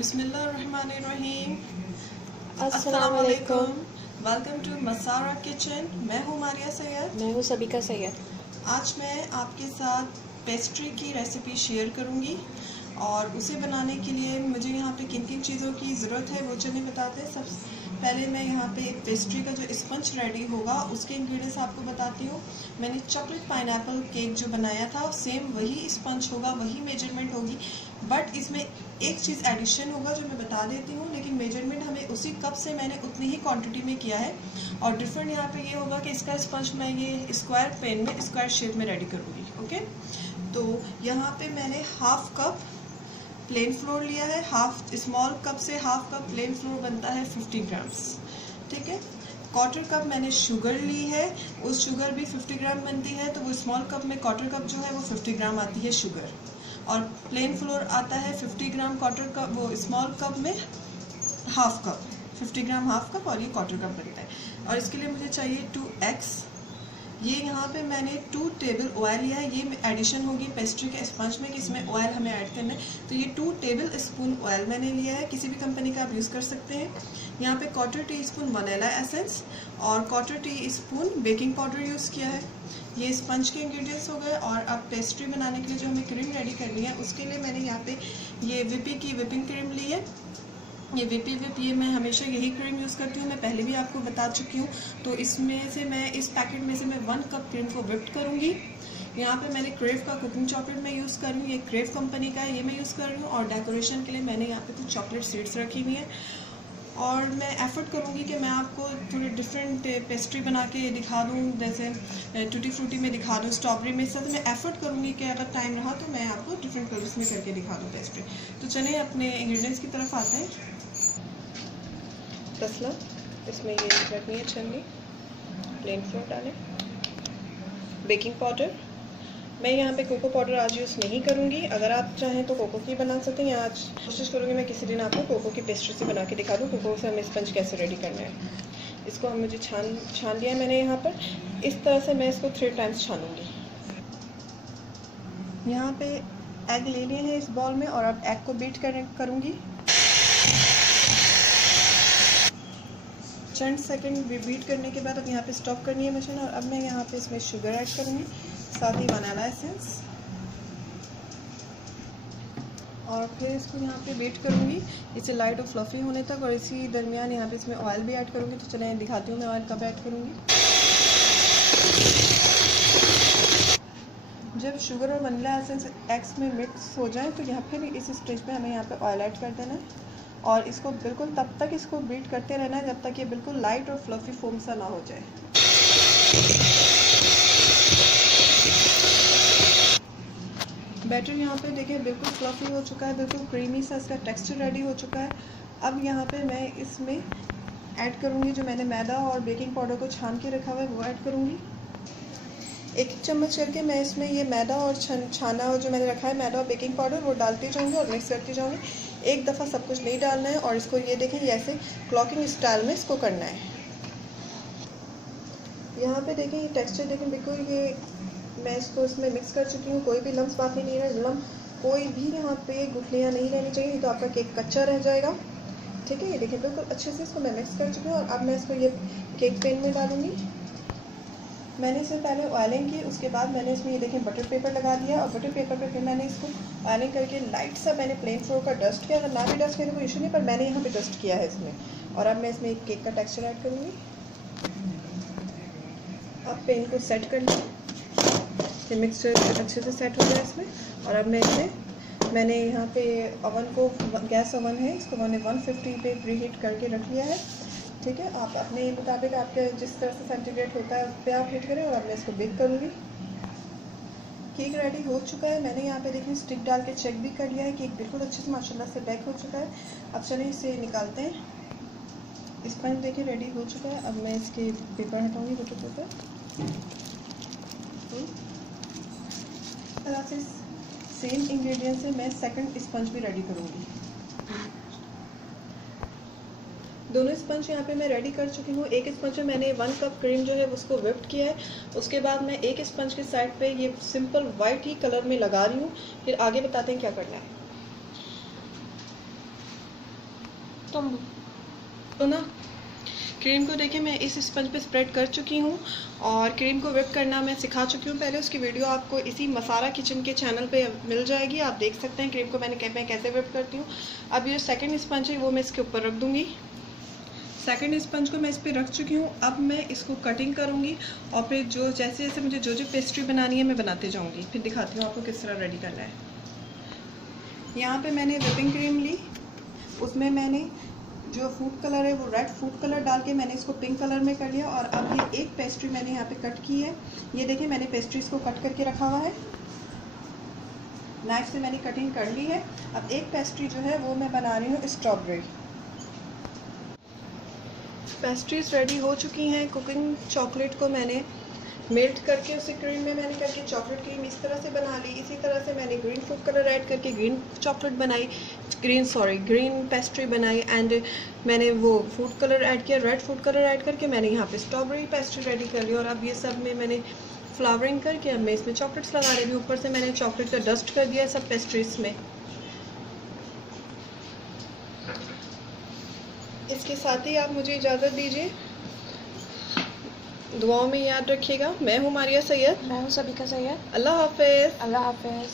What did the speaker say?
बिस्मिल्लाहिर्रहमानिर्रहीम। अस्सलाम वालेकुम। Welcome to Masara kitchen. मैं हूँ मारिया सैयद। मैं हूँ सबिका सैयद। आज मैं आपके साथ पेस्ट्री की रेसिपी शेयर करूँगी और उसे बनाने के लिए मुझे यहाँ पे किन किन चीज़ों की ज़रूरत है वो चलिए बताते हैं। सबसे पहले मैं यहाँ पे एक पेस्ट्री का जो स्पंज रेडी होगा उसके इंग्रेडिएंट्स आपको बताती हूँ। मैंने चॉकलेट पाइनएप्पल केक जो बनाया था सेम वही स्पंज होगा, वही मेजरमेंट होगी, बट इसमें एक चीज़ एडिशन होगा जो मैं बता देती हूँ, लेकिन मेजरमेंट हमें उसी कप से मैंने उतनी ही क्वांटिटी में किया है। और डिफरेंट यहाँ पे ये होगा कि इसका स्पंज मैं ये स्क्वायर पैन में स्क्वायर शेप में रेडी करूँगी। ओके, तो यहाँ पे मैंने हाफ कप प्लेन फ्लोर लिया है। हाफ स्मॉल कप से हाफ कप प्लेन फ्लोर बनता है 50 ग्राम्स। ठीक है, क्वार्टर कप मैंने शुगर ली है, उस शुगर भी 50 ग्राम बनती है, तो वो स्मॉल कप में क्वार्टर कप जो है वो 50 ग्राम आती है शुगर। और प्लेन फ्लोर आता है 50 ग्राम क्वार्टर कप, वो स्मॉल कप में हाफ कप, 50 ग्राम हाफ कप और ये क्वार्टर कप बनता है। और इसके लिए मुझे चाहिए 2 एग्स। ये यहाँ पे मैंने 2 टेबल ऑयल लिया है। ये एडिशन होगी पेस्ट्री के स्पंज में कि इसमें ऑयल हमें ऐड करना है, तो ये 2 टेबल स्पून ऑयल मैंने लिया है। किसी भी कंपनी का आप यूज़ कर सकते हैं। यहाँ पे quarter teaspoon vanilla essence और quarter teaspoon baking powder use किया है। ये स्पंज के इंग्रेडिएंट्स हो गए। और अब पेस्ट्री बनाने के लिए जो हमें क्रीम रेडी करनी है उसके लिए मैंने यहाँ पे ये विपी की विपिंग क्रीम ली है। ये विपी ये मैं हमेशा यही क्रीम यूज़ करती हूँ, मैं पहले भी आपको बता चुकी हूँ। तो इसमें से मैं इस पैकेट में से मैं 1 कप क्रीम को विप्ड करूँगी। यहाँ पे मैंने क्रेव का कुकिंग चॉकलेट में यूज़ कर रही हूँ, ये क्रेव कंपनी का है, ये मैं यूज़ कर रही हूँ। और डेकोरेशन के लिए मैंने यहाँ पे कुछ चॉकलेट सीड्स रखी हुई हैं। और मैं एफर्ट करूँगी कि मैं आपको थोड़ी डिफरेंट पेस्ट्री बना के दिखा दूँ, जैसे टूटी फ्रूटी में दिखा दूँ, स्ट्रॉबेरी में। साथ मैं एफर्ट करूँगी कि अगर टाइम रहा तो मैं आपको डिफरेंट कलर्स में करके दिखा दूँ पेस्ट्री। तो चलिए अपने इंग्रेडिएंट्स की तरफ आते हैं। तसला, इसमें ये रखनी है छन्नी, प्लेन फ्लोर डालें, बेकिंग पाउडर। मैं यहाँ पे कोको पाउडर आज यूज़ नहीं करूँगी, अगर आप चाहें तो कोको की बना सकते हैं। आज कोशिश करूँगी मैं किसी दिन आपको कोको की पेस्ट्री से बना के दिखा दूँ, कोको से हमें स्पंज कैसे रेडी करना है। इसको हम मुझे छान लिया है मैंने यहाँ पर। इस तरह से मैं इसको 3 टाइम्स छानूँगी। यहाँ पे एग ले लिए हैं इस बॉल में और अब एग को बीट करूँगी। चंद सेकंड बीट करने के बाद अब यहाँ पे स्टॉप करनी है मशीन। और अब मैं यहाँ पे इसमें शुगर ऐड करूँगी, साथ ही वनीला एसेंस, और फिर इसको यहाँ पे बीट करूँगी इसे लाइट और फ्लफी होने तक। और इसी दरमियान यहाँ पे इसमें ऑयल भी ऐड करूँगी। तो चलें दिखाती हूँ मैं ऑयल कब ऐड करूँगी। जब शुगर और वनीला एसेंस एग्स में मिक्स हो जाए तो यहाँ फिर इस स्टेज पे हमें यहाँ पे ऑयल ऐड कर देना है। और इसको बिल्कुल तब तक इसको बीट करते रहना है जब तक ये बिल्कुल लाइट और फ्लफी फोम सा ना हो जाए। बैटर यहाँ पे देखिए बिल्कुल फ्लफी हो चुका है, बिल्कुल क्रीमी सा इसका टेक्सचर रेडी हो चुका है। अब यहाँ पे मैं इसमें ऐड करूँगी जो मैंने मैदा और बेकिंग पाउडर को छान के रखा हुआ है वो ऐड करूँगी। 1 चम्मच करके मैं इसमें ये मैदा और छाना और जो मैंने रखा है मैदा और बेकिंग पाउडर वो डालती जाऊँगी और मिक्स करती जाऊँगी। एक दफ़ा सब कुछ नहीं डालना है और इसको ये देखें ये ऐसे क्लॉकिंग स्टाइल में इसको करना है। यहाँ पे देखें ये टेक्सचर देखें बिल्कुल ये मैं इसको इसमें मिक्स कर चुकी हूँ, कोई भी लम्स बाकी नहीं रहा। लम्स कोई भी यहाँ पे गुठलियाँ नहीं रहनी चाहिए, तो आपका केक कच्चा रह जाएगा। ठीक है, ये देखिए बिल्कुल अच्छे से इसको मैं मिक्स कर चुकी हूँ। और अब मैं इसको ये केक पैन में डालूँगी। मैंने इससे पहले ऑयलिंग की, उसके बाद मैंने इसमें ये देखें बटर पेपर लगा दिया। और बटर पेपर पे फिर मैंने इसको ऑयलिंग करके लाइट सा मैंने प्लेन फ्लोर का डस्ट किया। अगर ना भी डस्ट किया तो कोई इशू नहीं, पर मैंने यहाँ पे डस्ट किया है इसमें। और अब मैं इसमें एक केक का टेक्सचर ऐड करूँगी। अब पेन को सेट कर लिया, ये मिक्सचर अच्छे से सेट हो गया इसमें। और अब मैं इसमें मैंने यहाँ पे ओवन को, गैस ओवन है, इसको मैंने 150 पे प्री हीट करके रख लिया है। ठीक है, आप अपने मुताबिक आपके जिस तरह से सेंटीग्रेड होता है उस पर आप हीट करें। और अब मैं इसको बेक करूँगी। केक रेडी हो चुका है। मैंने यहाँ पे देखिए स्टिक डाल के चेक भी कर लिया है, केक बिल्कुल अच्छे से माशाल्लाह से बेक हो चुका है। अब चलिए इसे निकालते हैं। स्पंज देखिए रेडी हो चुका है। अब मैं इसके पेपर हटाऊँगी, बटर पेपर। तरह से सेम इंग्रेडिएंट से मैं सेकंड स्पंज भी रेडी करूँगी। दोनों स्पंज यहाँ पे मैं रेडी कर चुकी हूँ। एक स्पंज में मैंने 1 कप क्रीम जो है उसको विप्ड किया है। उसके बाद मैं एक स्पंज के साइड पे ये सिंपल वाइट ही कलर में लगा रही हूँ। फिर आगे बताते हैं क्या करना है। तुम तो ना क्रीम को देखिए मैं इस स्पंज पे स्प्रेड कर चुकी हूँ और क्रीम को व्हिप करना मैं सिखा चुकी हूँ पहले। उसकी वीडियो आपको इसी मसाला किचन के चैनल पे मिल जाएगी, आप देख सकते हैं क्रीम को मैं कैसे व्हिप करती हूँ। अब ये सेकंड स्पंज है वो मैं इसके ऊपर रख दूँगी। सेकंड स्पंज को मैं इस पर रख चुकी हूँ। अब मैं इसको कटिंग करूँगी और फिर जैसे जैसे मुझे जो पेस्ट्री बनानी है मैं बनाते जाऊँगी, फिर दिखाती हूँ आपको किस तरह रेडी करना है। यहाँ पे मैंने व्हिपिंग क्रीम ली, उसमें मैंने जो फूड कलर है वो रेड फूड कलर डाल के मैंने इसको पिंक कलर में कर लिया। और अब ये एक पेस्ट्री मैंने यहाँ पे कट की है, ये देखिए मैंने पेस्ट्रीज को कट करके रखा हुआ है, नाइफ से मैंने कटिंग कर ली है। अब एक पेस्ट्री जो है वो मैं बना रही हूँ स्ट्रॉबेरी। पेस्ट्रीज रेडी हो चुकी हैं। कुकिंग चॉकलेट को मैंने मेल्ट करके उसे क्रीम में मैंने करके चॉकलेट क्रीम इस तरह से बना ली। इसी तरह से मैंने ग्रीन फूड कलर ऐड करके ग्रीन चॉकलेट बनाई, ग्रीन पेस्ट्री बनाई। एंड मैंने वो फूड कलर ऐड किया, रेड फूड कलर ऐड करके मैंने यहाँ पे स्ट्रॉबेरी पेस्ट्री रेडी कर ली। और अब ये सब में मैंने फ्लावरिंग करके अब मैं इसमें चॉकलेट्स लगा रही हूँ। ऊपर से मैंने चॉकलेट का डस्ट कर दिया सब पेस्ट्रीज में। इसके साथ ही आप मुझे इजाज़त दीजिए, दुआओं में याद रखिएगा। मैं हूँ मारिया सैयद। मैं हूँ सबिका सैयद। अल्लाह हाफिज़। अल्लाह हाफिज़।